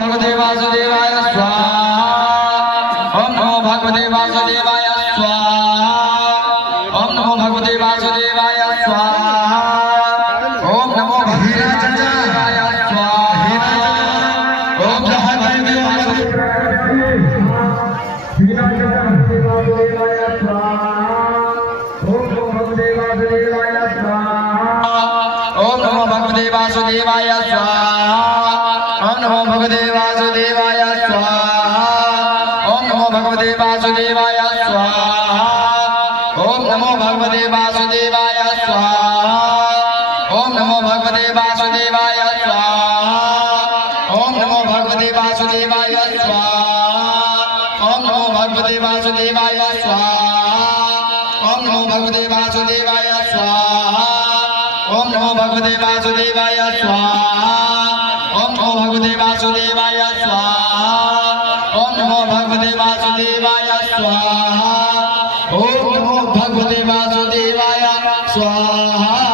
भगवते वासुदेवाय स्वाहा। ओम नमो भगवते वासुदेवाय स्वाहा। ओम नमो भगवते वासुदेवाय स्वाहा। ओम नमो भगवते वासुदेवाय स्वाहा। ओम नमो भगवते वासुदेवाय स्वाहा। ओम नमो भगवते वासुदेवाय स्वाहा। ओम नमो भगवते वासुदेवाय स्वाहा। ओम नमो भगवते वासुदेवाय स्वाहा। ओम नमो भगवते वासुदेवाय स्वाहा। ओम नमो भगवते वासुदेवाय स्वाहा। ओम नमो भगवते वासुदेवाय स्वाहा। ओम नमो भगवते वासुदेवाय स्वाहा। ओम नमो भगवते वासुदेवाय स्वाहा। ओम नमो भगवते वासुदेवाय स्वाहा। ओम नमो भगवते वासुदेवाय स्वाहा। ओम नमो भगवते वासुदेवाय स्वाहा। ओम नमो भगवते वासुदेवाय स्वाहा।